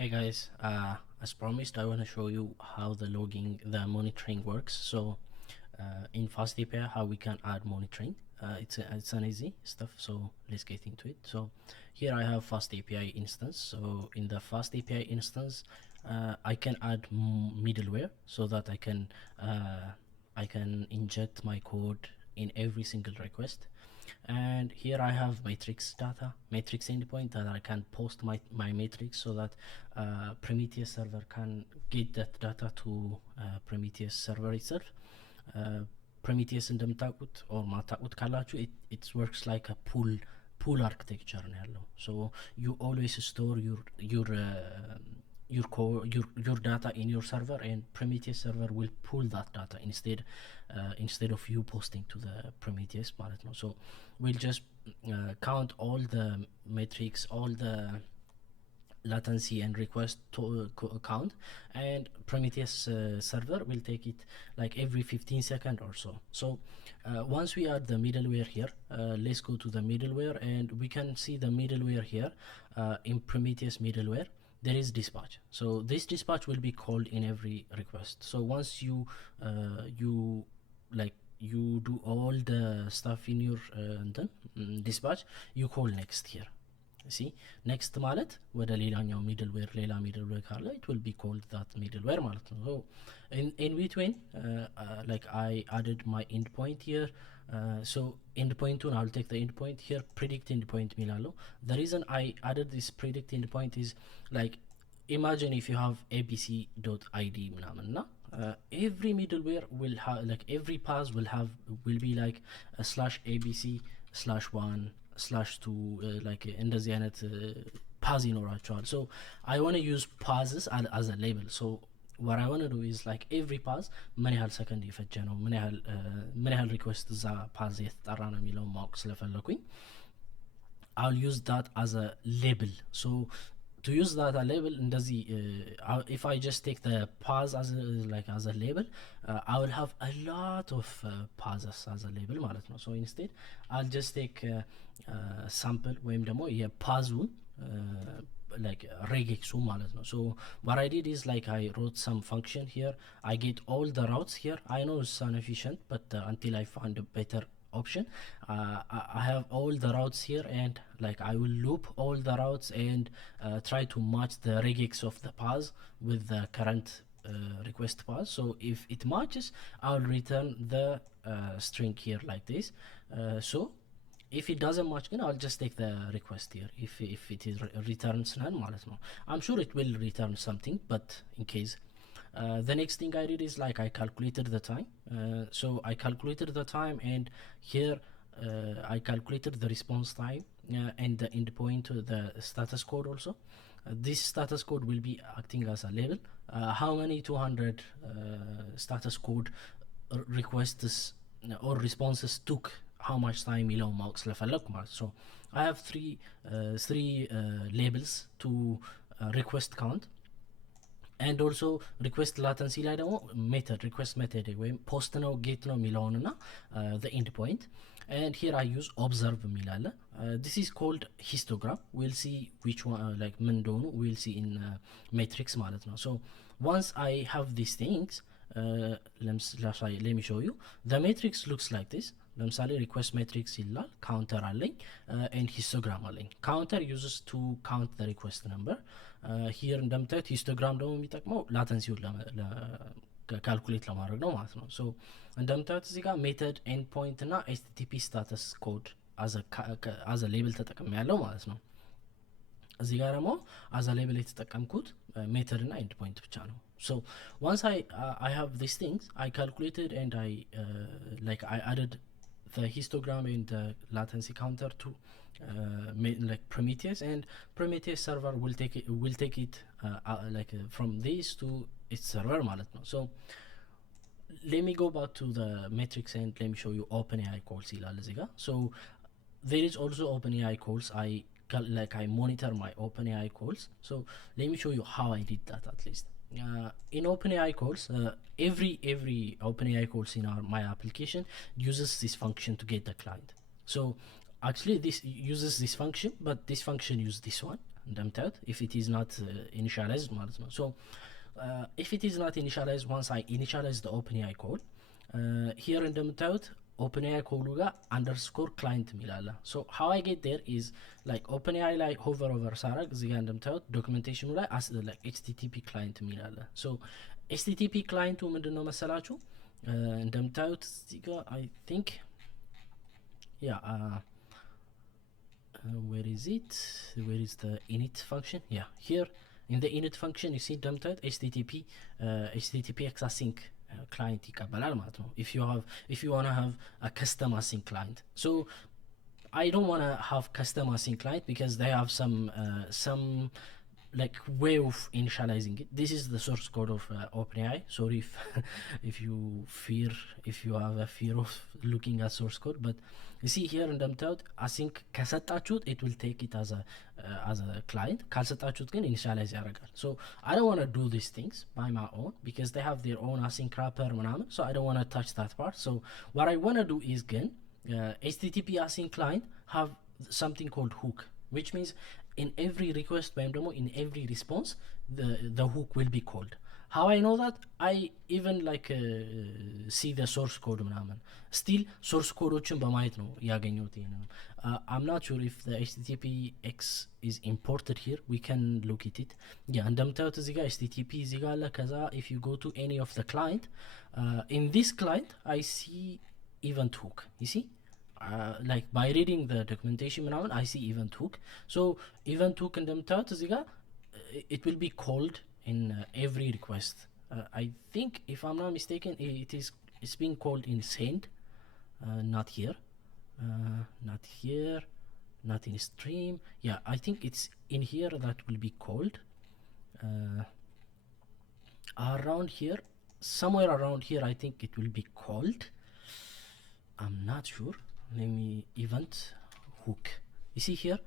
Hey guys, as promised, I want to show you how the monitoring works. So in FastAPI, how we can add monitoring. It's an easy stuff. So let's get into it. So here I have FastAPI instance. So in the FastAPI instance, I can add middleware so that I can inject my code in every single request. And here I have matrix endpoint that I can post my matrix so that Prometheus server can get that data to Prometheus server itself. Prometheus እንደምታውቁት or ማታውቁት ካላችሁ it works like a pool architecture ነው ያለው. So you always store your data in your server, and Prometheus server will pull that data instead of you posting to the Prometheus ማለት ነው. So we'll just count all the metrics, all the latency and request to count, and Prometheus server will take it like every 15 seconds or so. So once we add the middleware here, let's go to the middleware, and we can see the middleware here. In Prometheus middleware there is dispatch. So this dispatch will be called in every request. So once you do all the stuff in your dispatch, you call next here. See, next ማለት ወደ ሌላኛው middleware ካለ it will be called that middleware ማለት ነው. So in between like I added my endpoint here. So endpoint one, I'll take the endpoint here, predict endpoint ሚላለው. The reason I added this predict endpoint is like, imagine if you have abc.id ምናምን እና every middleware will have like every pass will be like /abc/1/2 like እንደዚህ አይነት pass ይኖራቸዋል. So I want to use passes as a label. So what I want to do is like every pass ምን ያህል ሰከንድ የፈጀ ነው፣ ምን ያህል ሪኩዌስት እዛ ፓዝ የተጠራ ነው የሚለው ማወቅ ስለፈለኩኝ I'll use that as a label. So to use that a label እንደዚህ if I just take the pass as a label, I will have a lot of passes as a label ማለት ነው. So instead I'll just take sample ወይም ደግሞ የፓዙን like regex ማለት ነው. So what I did is like I wrote some function here. I get all the routes here. I know it's inefficient, but until I find a better option, I have all the routes here, and like I will loop all the routes and try to match the regex of the path with the current request path. So if it matches, I'll return the string here like this. So if it doesn't match, then I'll just take the request here. If it is returns none ማለት ነው. I'm sure it will return something, but in case the next thing I did is like I calculated the time. So I calculated the time, and here I calculated the response time and the endpoint, the status code also. This status code will be acting as a label. How many 200 status code requests or responses took how much time የሚለው ማወቅ ስለፈለኩ ማለት. So I have three labels to request count, and also request latency ላይ ደግሞ request method ወይም post ነው get ነው የሚለውንና the endpoint. And here I use observe የሚላለ. This is called histogram. We'll see which one like ምን እንደሆኑ we'll see in matrix ማለት ነው. So once I have these things, let me show you. The matrix looks like this. ለምሳሌ request matrix ይላል, counter አለኝ, and histogram አለኝ. counter uses to count the request number. here እንደምታዩት histogram ደግሞ የሚጠቅመው ላተንሲውን ካልኩሌት ለማድረግ ነው ማለት ነው. so እንደምታዩት እዚህ ጋር ሜተድ ኤንድ ፖይንት እና http status code as a label ተጠቅሜ ያለው ማለት ነው። እዚህ ጋር ደግሞ as a label የተጠቀምኩት ሜተድ እና ኤንድ ፖይንት ብቻ ነው. So once I have these things, I calculated and I added the histogram and the latency counter to like Prometheus, and Prometheus server will take it from this to its server ማለት ነው. So let me go back to the matrix and let me show you OpenAI calls ይላል እዚህ ጋር. So there is also OpenAI calls. I monitor my OpenAI calls. So let me show you how I did that at least. In OpenAI calls, every OpenAI calls in my application uses this function to get the client. So actually this uses this function, but this function uses this one. እንደምታዩት if it is not initialized ማለት ነው so if it is not initialized once I initialize the OpenAI code here እንደምታዩት OpenAI ኮዱ ጋር underscore client የሚላለ so how I get there is like OpenAI ላይ hover over ሳረግ እዚህ ጋር እንደምታዩት ዶክመንቴሽኑ ላይ like HTTP client የሚላለ so HTTP clienቱ ምንድነው መሰላችሁ እንደምታዩት እዚህ ጋር I think yeah where is it where is the init function yeah here in the init function you see እንደምታዩት HTTPX async client ይቀበላል ማለት ነው if you want to have a custom async client so I don't want to have custom async client because they have some like way of initializing it this is the source code of OpenAI sorry if you have a fear of looking at source code but you see here እንደምታዩት async ከሰጣችሁት it will take it as a client ካልሰጣችሁት ግን initialize ያደርጋል so I don't want to do these things by my own because they have their own async wrapper ምናምን so I don't want to touch that part so what I want to do is ግን HTTP async client have something called hook which means in every request ወይም ደግሞ in every response the hook will be called how I know that I even like see the source code ምናምን still source ኮዶችን በማየት ነው ያገኘሁት ይሄንን I'm not sure if the HTTPX is imported here we can look at it yeah እንደምታዩት እዚህ ጋር HTTP እዚህ ጋር አለ ከዛ if you go to any of the client in this client I see event hook you see like by reading the documentation ምናምን I see event hook so event hook እንደምታዩት እዚህ ጋር it will be called in every request I think if I'm not mistaken it's being called in send not here not in stream yeah I think it's in here that will be called around here somewhere around here I think it will be called I'm not sure let me event hook you see here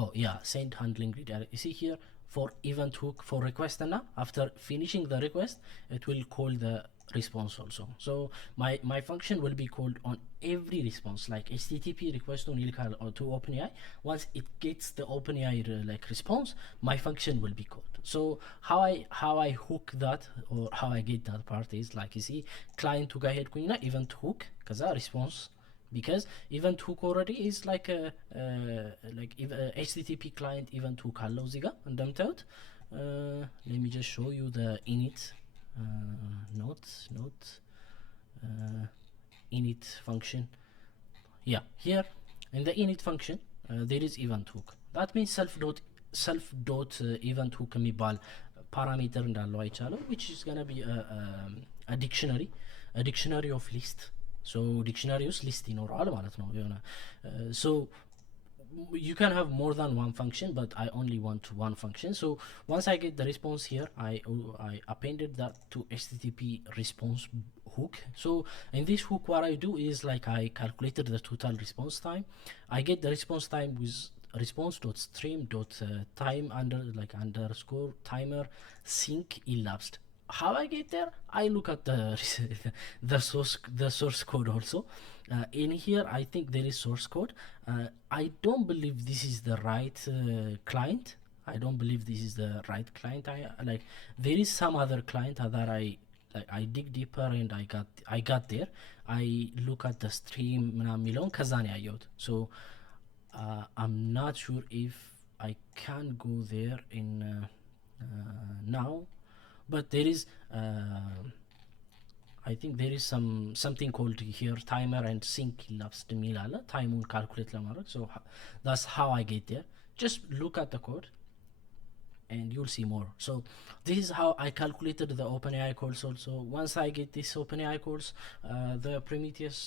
oh yeah send handling redirect you see here for event hook for request and after finishing the request it will call the response also so my function will be called on every response like HTTP request on ilkal or to OpenAI once it gets the OpenAI like response my function will be called so how I hook that or how I get that part is like you see client to go ahead kuina event hook kaza response because event hook already is like a HTTP client event hook አለው እዚህ ጋር እንደምታዩት let me just show you the init init function yeah here in the init function there is event hook that means self dot event hook የሚባል ፓራሜተር እንዳለው አይቻለው which is going to be a dictionary of list so dictionary ውስጥ ሊስት ይኖራል ማለት ነው የሆነ so you can have more than one function but I only want one function so once I get the response here I appended that to HTTP response hook so in this hook what I do is like I calculated the total response time I get the response time with response.stream.time underscore timer sync elapsed how I get there I look at the source code also in here I think there is source code I don't believe this is the right client I don't believe this is the right client there is some other client that I dig deeper and I got there I look at the stream ምናምን የሚለውን ከዛ ነው ያየሁት so I'm not sure if I can go there in now but there is I think there is something called here timer and sync elapsed የሚል አለ ታይሙን ካልኩሌት ለማድረግ so that's how I get there just look at the code and you'll see more so this is how I calculated the OpenAI calls also once I get this OpenAI calls the Prometheus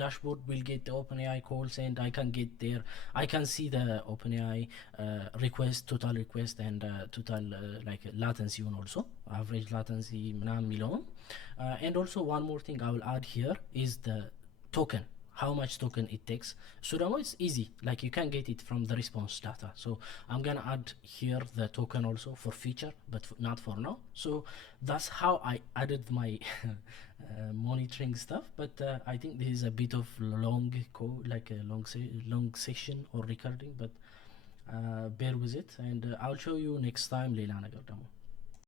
dashboard will get the OpenAI calls and I can get there I can see the OpenAI total request and total like latency one also average latency ምናምን የሚለውን and also one more thing I will add here is the token how much token it takes so now it's easy like you can get it from the response data so I'm gonna add here the token also for feature but not for now so that's how I added my monitoring stuff but I think this is a bit of long code like a long session or recording but ቤር ዊዝ ኢት ኤንድ አል ሾው ዩ ኔክስት ታይም ሌላ ነገር ደግሞ